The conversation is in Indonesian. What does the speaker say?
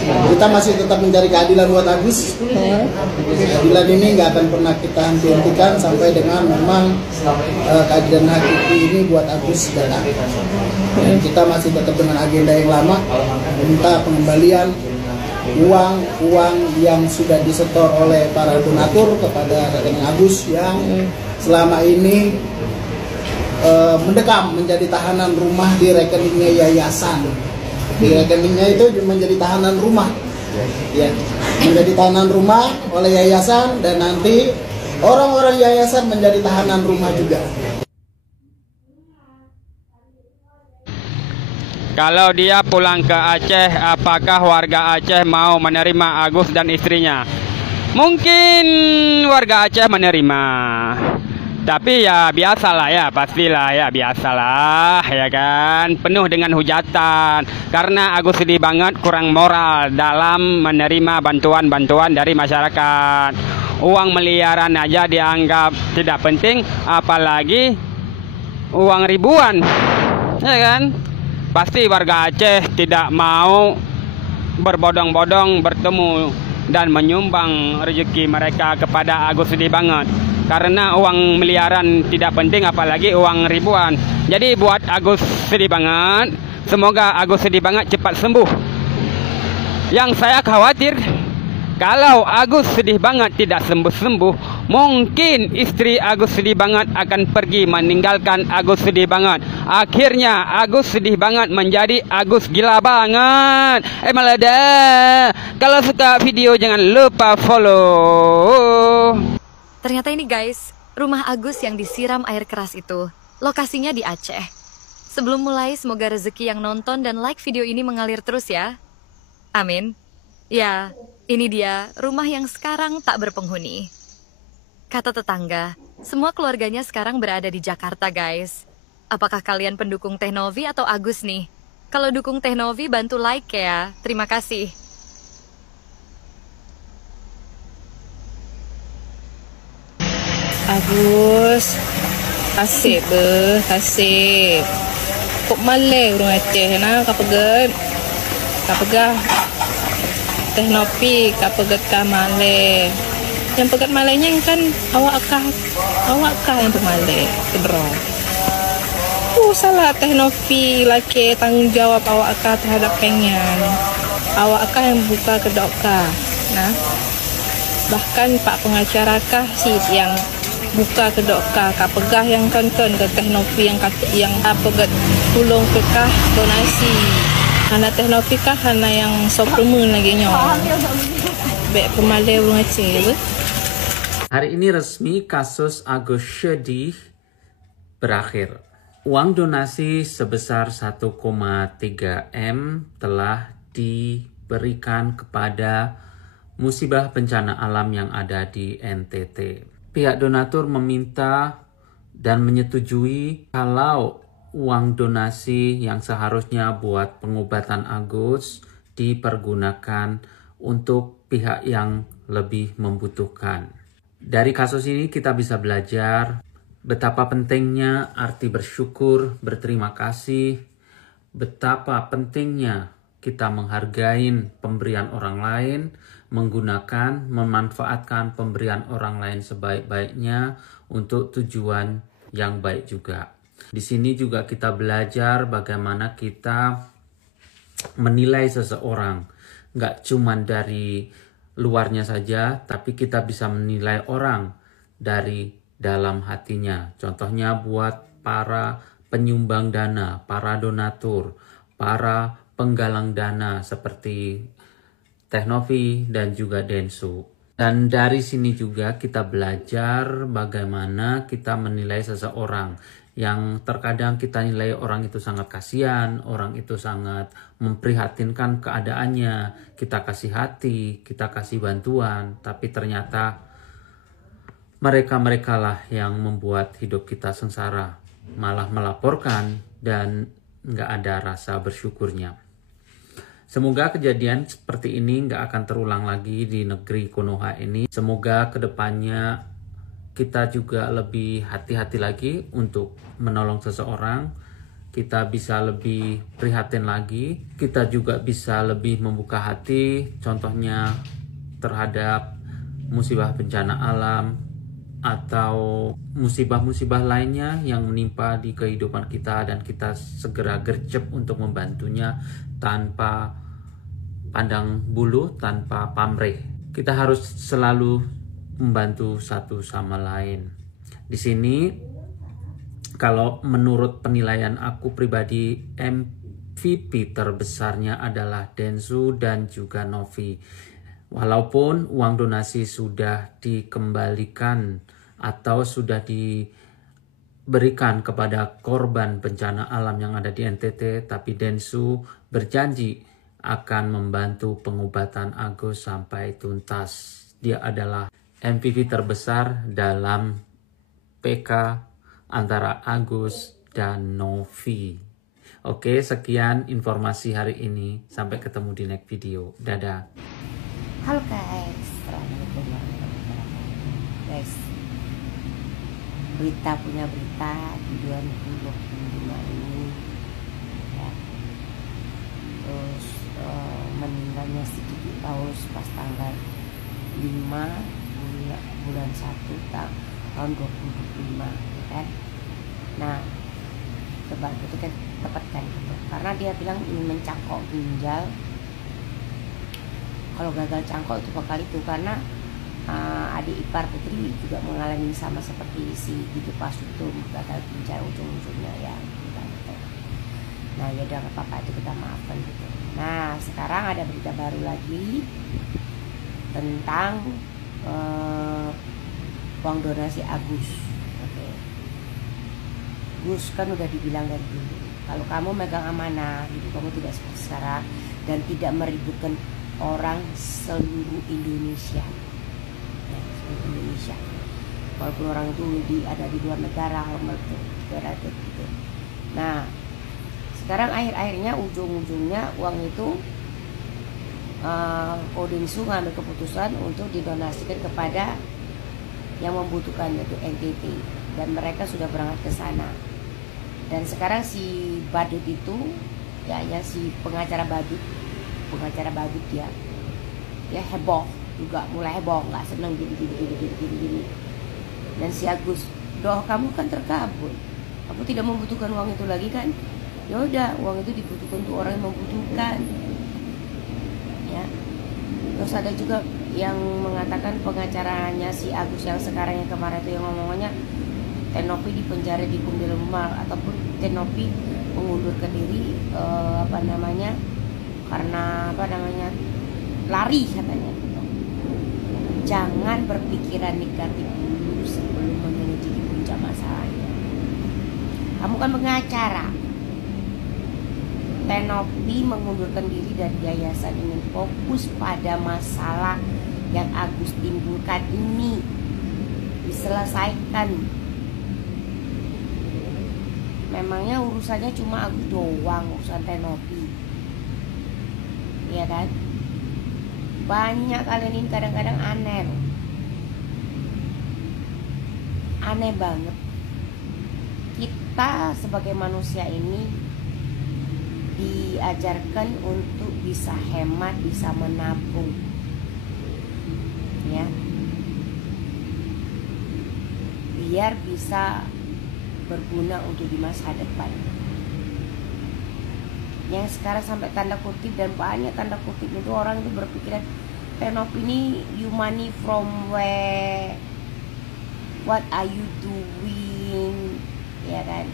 Kita masih tetap mencari keadilan buat Agus. Keadilan ini nggak akan pernah kita hentikan sampai dengan memang keadilan hakiki ini buat Agus datang. Dan kita masih tetap dengan agenda yang lama, minta pengembalian uang yang sudah disetor oleh para donatur kepada rekening Agus yang selama ini mendekam menjadi tahanan rumah di rekeningnya yayasan. Di rekeningnya itu menjadi tahanan rumah, ya, menjadi tahanan rumah oleh yayasan, dan nanti orang-orang yayasan menjadi tahanan rumah juga. Kalau dia pulang ke Aceh, apakah warga Aceh mau menerima Agus dan istrinya? Mungkin warga Aceh menerima. Tapi ya biasalah ya, pastilah ya, biasalah ya kan, penuh dengan hujatan karena Agus sedih banget, kurang moral dalam menerima bantuan-bantuan dari masyarakat. Uang miliaran aja dianggap tidak penting, apalagi uang ribuan, ya kan? Pasti warga Aceh tidak mau berbodong-bodong bertemu dan menyumbang rezeki mereka kepada Agus sedih banget. Karena uang miliaran tidak penting, apalagi uang ribuan. Jadi buat Agus sedih banget, semoga Agus sedih banget cepat sembuh. Yang saya khawatir, kalau Agus sedih banget tidak sembuh-sembuh, mungkin istri Agus sedih banget akan pergi meninggalkan Agus sedih banget. Akhirnya Agus sedih banget menjadi Agus gila banget. Malada. Kalau suka video jangan lupa follow. Ternyata ini guys, rumah Agus yang disiram air keras itu. Lokasinya di Aceh. Sebelum mulai, semoga rezeki yang nonton dan like video ini mengalir terus ya. Amin. Ya, ini dia rumah yang sekarang tak berpenghuni. Kata tetangga, semua keluarganya sekarang berada di Jakarta guys. Apakah kalian pendukung Teh Novi atau Agus nih? Kalau dukung Teh Novi, bantu like ya. Terima kasih. Agus, kasih be, kasih. Kok malai urung Aceh na kapeget, kapegah Teh Novi kapeget ka malai. Yang pegat malainya kan awak kah yang pemalai kedro. Salah Teh Novi laki tanggung jawab awak kah terhadap pengen. Awak kah yang buka kedok kah, nah. Bahkan Pak pengacara kah sih yang buka kedok kah pegah yang kan ke Teh Novi yang pegat tulung ke kah donasi. Hana Teh Novi kah hana yang soplemen lagi nyong. Bek pemalai urung Aceh. Hari ini resmi kasus Agus Sedih berakhir. Uang donasi sebesar 1,3 M telah diberikan kepada musibah bencana alam yang ada di NTT. Pihak donatur meminta dan menyetujui kalau uang donasi yang seharusnya buat pengobatan Agus dipergunakan untuk pihak yang lebih membutuhkan. Dari kasus ini kita bisa belajar betapa pentingnya arti bersyukur, berterima kasih, betapa pentingnya kita menghargai pemberian orang lain, memanfaatkan pemberian orang lain sebaik-baiknya untuk tujuan yang baik juga. Di sini juga kita belajar bagaimana kita menilai seseorang, nggak cuma dari luarnya saja, tapi kita bisa menilai orang dari dalam hatinya. Contohnya buat para penyumbang dana, para donatur, para penggalang dana seperti Teh Novi dan juga Densu. Dan dari sini juga kita belajar bagaimana kita menilai seseorang yang terkadang kita nilai orang itu sangat kasihan, orang itu sangat memprihatinkan keadaannya, kita kasih hati, kita kasih bantuan, tapi ternyata mereka lah yang membuat hidup kita sengsara, malah melaporkan dan nggak ada rasa bersyukurnya. Semoga kejadian seperti ini nggak akan terulang lagi di negeri Konoha ini. Semoga kedepannya kita juga lebih hati-hati lagi untuk menolong seseorang kita bisa lebih prihatin lagi, kita juga bisa lebih membuka hati, contohnya terhadap musibah bencana alam atau musibah-musibah lainnya yang menimpa di kehidupan kita, dan kita segera gercep untuk membantunya tanpa pandang bulu, tanpa pamrih. Kita harus selalu membantu satu sama lain. Di sini, kalau menurut penilaian aku pribadi, MVP terbesarnya adalah Densu dan juga Novi. Walaupun uang donasi sudah dikembalikan atau sudah diberikan kepada korban bencana alam yang ada di NTT, tapi Densu berjanji akan membantu pengobatan Agus sampai tuntas. Dia adalah MVP terbesar dalam PK antara Agus dan Novi. Oke, sekian informasi hari ini. Sampai ketemu di next video. Dadah. Halo guys, assalamualaikum warahmatullahi wabarakatuh. Guys, punya berita di 2025 ini ya. Terus meninggalnya si Kiki Paulus pas tanggal 5 bulan 1 tahun 2025 ya kan. Nah, sebab itu kan tepat kan gitu. Karena dia bilang ingin mencangkok ginjal. Kalau gagal cangkok itu bakal itu, karena adik ipar Putri juga mengalami sama seperti si Gigi Pasu itu, gagal ginjal ujung-ujungnya ya gitu. Nah ya udah nggak apa-apa, itu kita maafkan gitu. Nah sekarang ada berita baru lagi tentang uang donasi Agus. Oke. Gus kan udah dibilang dari dulu, kalau kamu megang amanah, gitu, kamu tidak seperti sekarang dan tidak meributkan orang seluruh Indonesia ya, seluruh Indonesia, walaupun orang itu ada di luar negara, gitu. Nah sekarang akhir-akhirnya ujung-ujungnya uang itu Kodensu ngambil keputusan untuk didonasikan kepada yang membutuhkan, yaitu NTT, dan mereka sudah berangkat ke sana. Dan sekarang si Badut itu ya si pengacara Badut ya heboh juga, mulai heboh, nggak seneng gini. Dan si Agus, doh kamu kan terkabul, kamu tidak membutuhkan uang itu lagi kan, ya udah uang itu dibutuhkan untuk orang yang membutuhkan ya. Terus ada juga yang mengatakan pengacaranya si Agus yang sekarang, yang kemarin itu yang ngomongnya Tenopi di penjara di Gumbil-Lumal, ataupun Tenopi mengundurkan diri karena lari katanya gitu. Jangan berpikiran negatif dulu sebelum menyelidiki puncak masalahnya. Kamu kan pengacara. Tenopi mengundurkan diri dari yayasan ingin fokus pada masalah yang Agus timbulkan ini diselesaikan. Memangnya urusannya cuma Agus doang, urusan Tenopi, ya kan? Banyak kalian ini kadang-kadang aneh loh. Aneh banget. Kita sebagai manusia ini diajarkan untuk bisa hemat, bisa menabung ya, biar bisa berguna untuk di masa depan. Yang sekarang sampai tanda kutip, dan banyak tanda kutip itu, orang itu berpikiran Tenopi ini you money from where, what are you doing, ya kan?